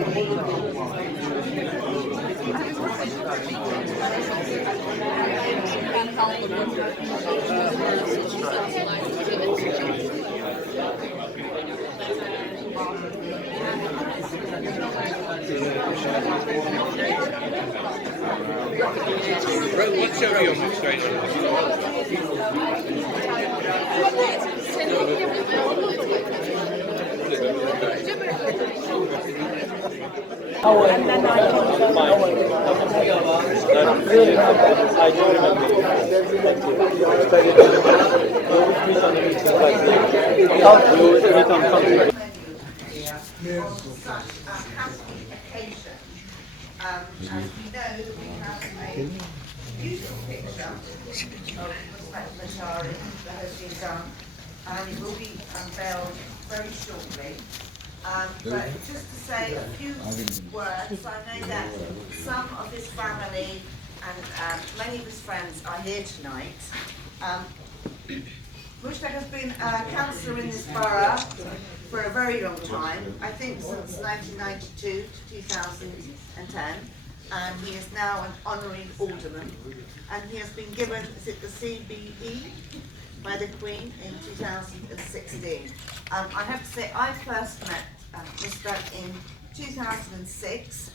Right, what cherry on this going on? And then I don't such a happy occasion. As we know that we have a beautiful picture of Mushtaq Lasharie that has been done, and it will be unveiled very shortly. But just to say a few words, I know that some of his family and many of his friends are here tonight. Mushtaq has been a councillor in this borough for a very long time, I think since 1992 to 2010, and he is now an honorary alderman, and he has been given, is it the CBE, by the Queen in 2016. I have to say, I first met Mushtaq in 2006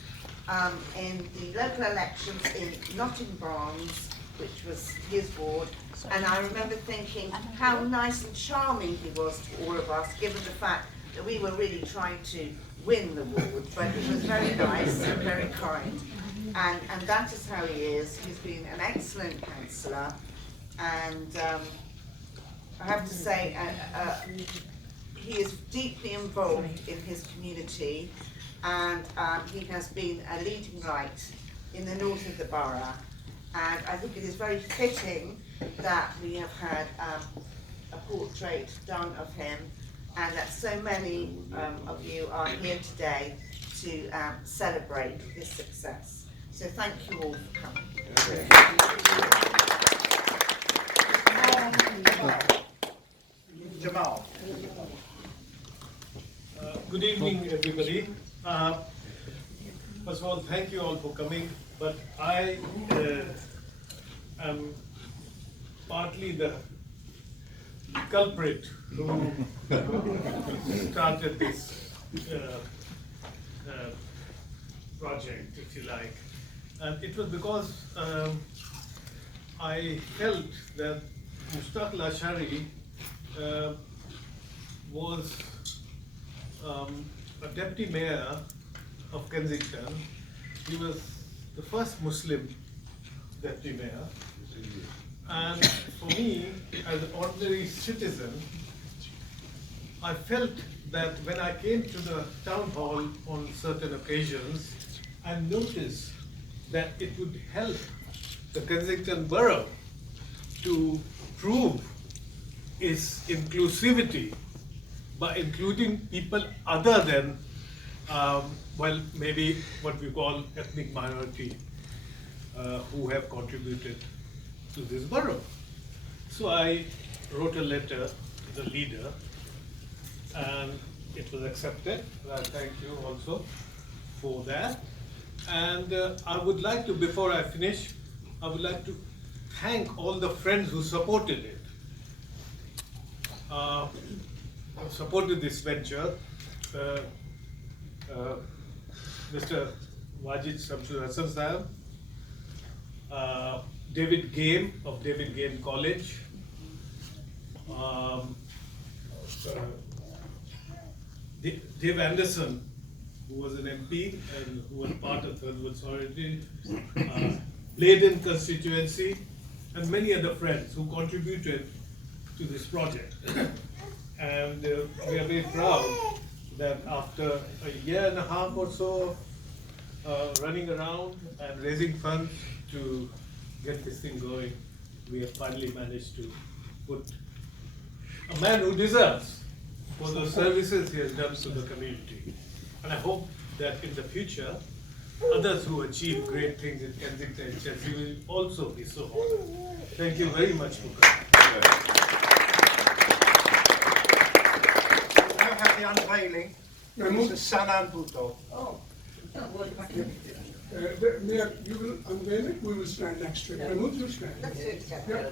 in the local elections in Notting Barnes, which was his ward, and I remember thinking how nice and charming he was to all of us, given the fact that we were really trying to win the ward, but he was very nice and very kind, and that is how he is. He's been an excellent councillor, and I have to say he is deeply involved in his community, and he has been a leading light in the north of the borough. And I think it is very fitting that we have had a portrait done of him, and that so many of you are here today to celebrate his success. So thank you all for coming. Jamal. Good evening, everybody. First of all, thank you all for coming. But I am partly the culprit who started this project, if you like. And it was because I felt that Mushtaq Lasharie was a deputy mayor of Kensington. He was the first Muslim deputy mayor, and for me, as an ordinary citizen, I felt that when I came to the town hall on certain occasions, I noticed that it would help the Kensington borough to prove its inclusivity by including people other than well, maybe what we call ethnic minority who have contributed to this borough. So I wrote a letter to the leader, and it was accepted. I thank you also for that. And I would like to, before I finish, I would like to thank all the friends who supported it. Supported this venture. Mr. Wajid Shamsul Hassan Sahab, David Game of David Game College, Dave Anderson, who was an MP and who was part of Third Authority, Bladen constituency, and many other friends who contributed to this project. And we are very proud that after a year and a half or so running around and raising funds to get this thing going, we have finally managed to put a man who deserves for the services he has done to the community. And I hope that in the future, others who achieve great things in Kensington and Chelsea will also be so honored. Thank you very much for coming. We have the unveiling. Mr. Sanan Bhutto. Oh. Mayor, you will unveil it, we will stand next to it. Mahmood, you stand. Yeah.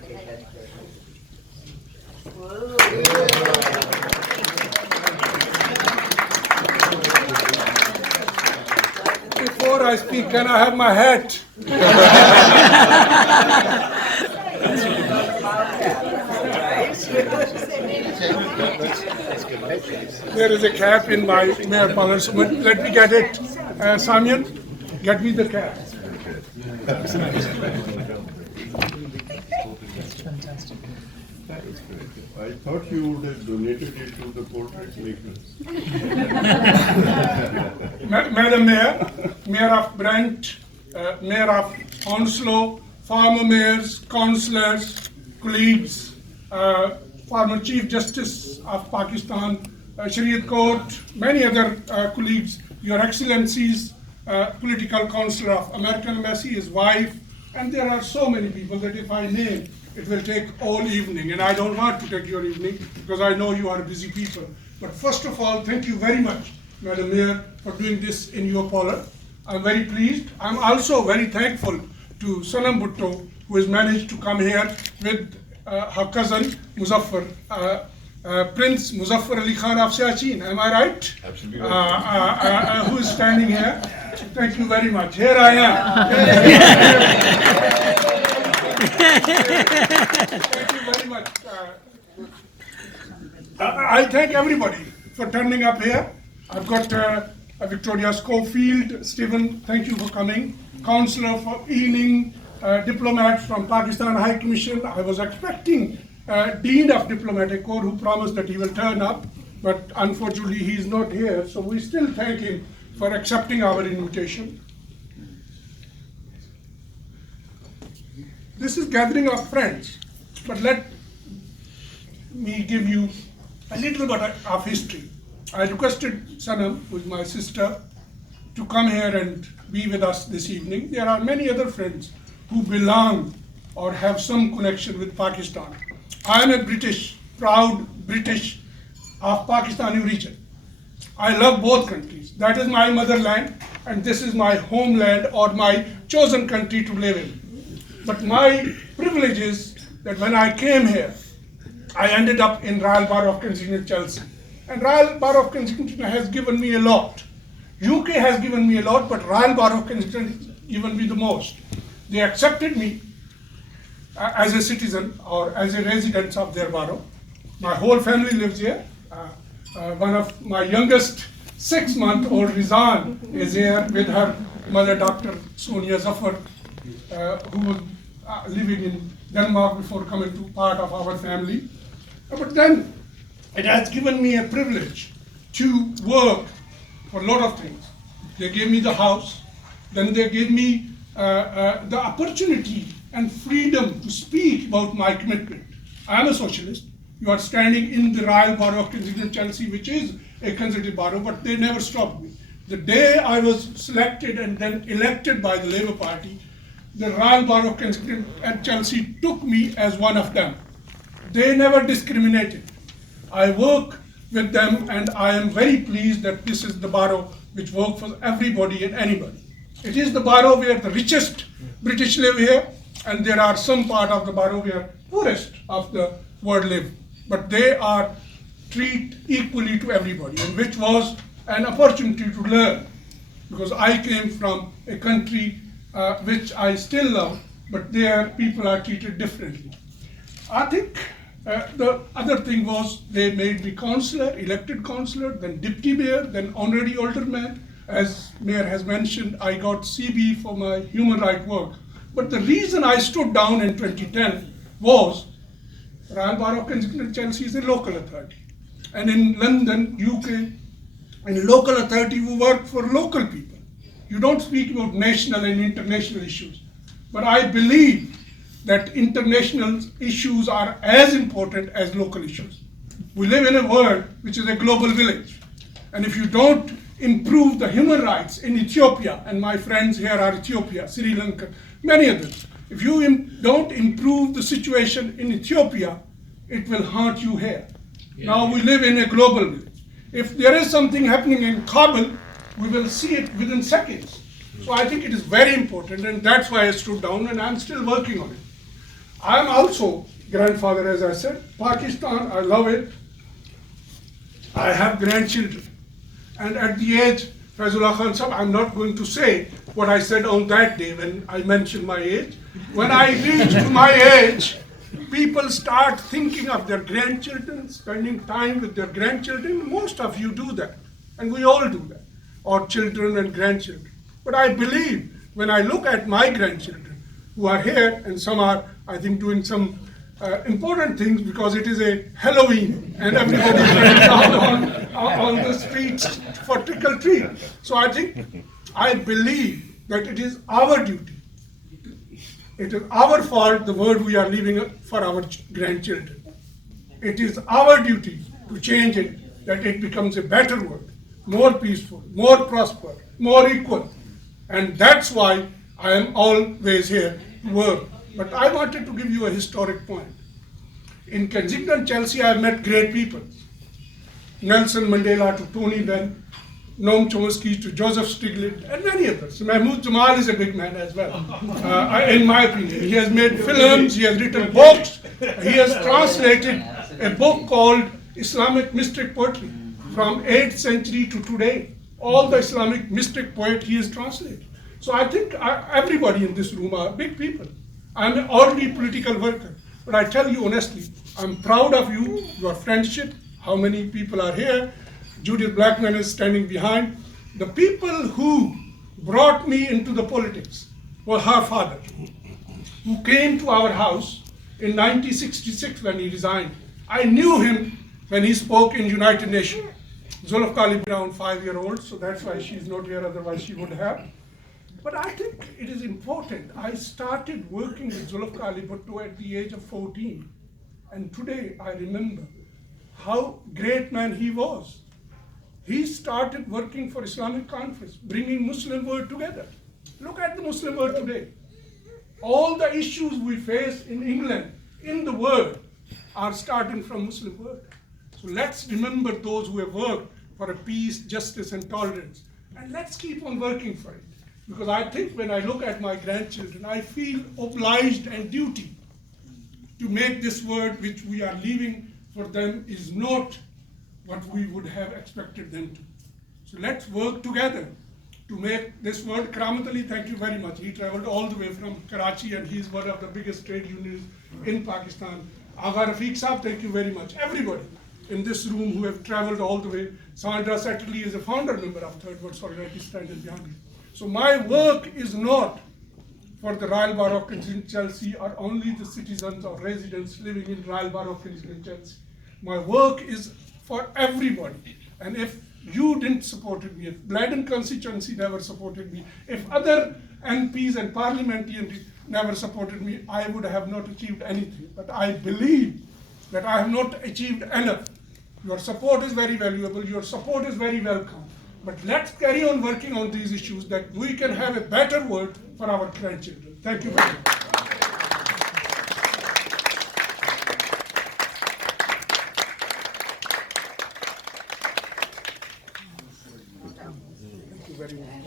Before I speak, can I have my hat? There is a cap in my mayor parlor, so let me get it. Samian, get me the cap. I thought you would have donated it to the portrait makers. Madam Mayor, Mayor of Brent, Mayor of Hounslow, former mayors, councillors, colleagues, former Chief Justice of Pakistan, Shariat Court, many other colleagues, Your Excellencies, political counsellor of American Embassy, his wife, and there are so many people that if I name, it will take all evening, and I don't want to take your evening because I know you are busy people. But first of all, thank you very much, Madam Mayor, for doing this in your parlor. I'm very pleased. I'm also very thankful to Sanam Bhutto, who has managed to come here with her cousin, Muzaffar, Prince Muzaffar Ali Khan of Siachen. Am I right? Absolutely. Who is standing here? Thank you very much. Here I am. Thank you very much. I thank everybody for turning up here. I've got Victoria Schofield, Stephen, thank you for coming. Councillor for Ealing, diplomats from Pakistan High Commission. I was expecting Dean of Diplomatic Corps who promised that he will turn up, but unfortunately he is not here, so we still thank him for accepting our invitation. This is gathering of friends, but let me give you a little bit of history. I requested Sanam, who is my sister, to come here and be with us this evening. There are many other friends who belong or have some connection with Pakistan. I am a British, proud British of Pakistani origin. I love both countries. That is my motherland, and this is my homeland or my chosen country to live in. But my privilege is that when I came here, I ended up in Royal Borough of Kensington, Chelsea. And Royal Borough of Kensington has given me a lot. UK has given me a lot, but Royal Borough of Kensington has given me the most. They accepted me as a citizen or as a resident of their borough. My whole family lives here. One of my youngest 6-month-old Rizan is here with her mother, Dr. Sonia Zafar, who was living in Denmark before coming to part of our family. But then it has given me a privilege to work for a lot of things. They gave me the house, then they gave me the opportunity and freedom to speak about my commitment. I am a socialist. You are standing in the Royal Borough of Kensington, Chelsea, which is a conservative borough, but they never stopped me. The day I was selected and then elected by the Labour Party, the Royal Borough of Kensington and Chelsea took me as one of them. They never discriminated. I work with them, and I am very pleased that this is the borough which works for everybody and anybody. It is the borough where the richest British live here, and there are some part of the borough where poorest of the world live. But they are treated equally to everybody, and which was an opportunity to learn, because I came from a country which I still love, but there people are treated differently. I think the other thing was they made me councillor, elected councillor, then deputy mayor, then honorary alderman. As mayor has mentioned, I got CBE for my human rights work. But the reason I stood down in 2010 was Royal Borough of Kensington Chelsea is a local authority. And in London, UK, in local authority, we work for local people. You don't speak about national and international issues. But I believe that international issues are as important as local issues. We live in a world which is a global village. And if you don't improve the human rights in Ethiopia, and my friends here are Ethiopia, Sri Lanka, many others, if you don't improve the situation in Ethiopia, it will hurt you here. Now we live in a global village. If there is something happening in Kabul, we will see it within seconds. So I think it is very important, and that's why I stood down, and I'm still working on it. I am also grandfather, as I said. Pakistan, I love it. I have grandchildren. And at the age, Faizullah Khan Sahab, I'm not going to say what I said on that day when I mentioned my age. When I reach to my age, people start thinking of their grandchildren, spending time with their grandchildren. Most of you do that, and we all do that, or children and grandchildren. But I believe when I look at my grandchildren who are here, and some are, I think, doing some important things because it is a Halloween and everybody went down on the streets for trick or treat. So I believe that it is our duty. It is our fault, the world we are leaving for our grandchildren. It is our duty to change it, that it becomes a better world, more peaceful, more prosperous, more equal. And that's why I am always here to work. But I wanted to give you a historic point. In Kensington, Chelsea, I have met great people. Nelson Mandela to Tony Benn, Noam Chomsky to Joseph Stiglitz, and many others. Mahmoud Jamal is a big man as well, in my opinion. He has made films, he has written books, he has translated a book called Islamic Mystic Poetry from 8th century to today. All the Islamic mystic poet he has translated. So I think everybody in this room are big people. I'm an ordinary political worker, but I tell you honestly, I'm proud of you, your friendship, how many people are here. Judith Blackman is standing behind. The people who brought me into the politics were her father, who came to our house in 1966 when he resigned. I knew him when he spoke in United Nations. Zulfikar Ali around 5-year-old, so that's why she's not here, otherwise she would have. But I think it is important. I started working with Zulfikar Ali Bhutto at the age of 14. And today I remember how great man he was. He started working for Islamic Conference, bringing Muslim world together. Look at the Muslim world today. All the issues we face in England, in the world, are starting from Muslim world. So let's remember those who have worked for a peace, justice, and tolerance. And let's keep on working for it. Because I think when I look at my grandchildren, I feel obliged and duty to make this world which we are leaving for them is not what we would have expected them to. So let's work together to make this world. Karamat Ali, thank you very much. He traveled all the way from Karachi and he's one of the biggest trade unions in Pakistan. Agha Rafiq Saab, thank you very much. Everybody in this room who have traveled all the way. Sandra Satterley is a founder member of Third World Solidarity standing behind me. So my work is not for the Royal Borough of Kensington, Chelsea, or only the citizens or residents living in Royal Borough of Kensington, Chelsea. My work is for everybody. And if you didn't support me, if Bladen constituency never supported me, if other MPs and parliamentarians never supported me, I would have not achieved anything. But I believe that I have not achieved enough. Your support is very valuable, your support is very welcome. But let's carry on working on these issues that we can have a better world for our grandchildren. Thank you very much. Thank you very much.